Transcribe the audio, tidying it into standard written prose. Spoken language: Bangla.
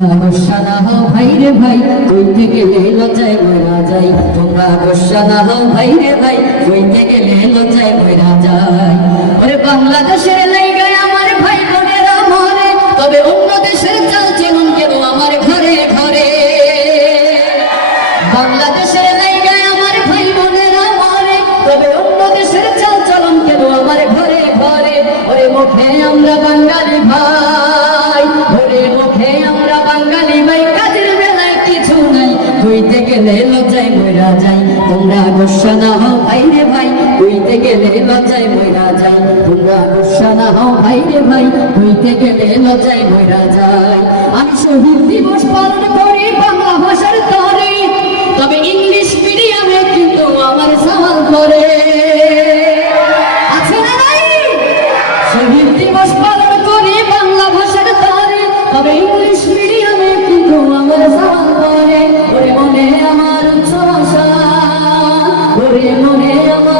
গোসা না হও ভাই রে ভাই, কইতে গেলে লজ্জায় মরা যাই। তোমরা গোসা না হও ভাই রে ভাই, কইতে গেলে লজ্জায় মরা যাই। ওরে বাংলাদেশের লাইগায় আমার ভাই বোনেরা মরে, তবে অন্য দেশের চাল চলন কেন আমার ঘরে ঘরে। বাংলাদেশের লাইগায় আমার ভাই বোনেরা মরে, তবে অন্য দেশের চাল চলন কেন আমার ঘরে ঘরে। ওরে মুখে আমরা বাঙালি ভাই, ওরে মুখে আমরা বাঙালি ভাই, কাজের বেলায় কিছু নাই, কইতে গেলে লজ্জায় মরা যাই। তোমরা গোসা না হও ভাই রে ভাই, কইতে গেলে লজ্জায় মরা যাই। তোমরা গোসা না হও ভাই রে ভাই, কইতে গেলে লজ্জায় মরা যাই। আমি শহীদ দিবস পালন করি বাংলা ভাষার তরে, তবে ইংলিশ মিডিয়ামে কিন্তু আমার সওয়াল করে। আছে না নাই? শহীদ দিবস পালন করি বাংলা ভাষার তরে, তবে ইংলিশ মিডিয়ামে কিন্তু আমার সওয়াল করে। ওরে মনে আমার উচ্চ ভাষা, ওরে মনে আমার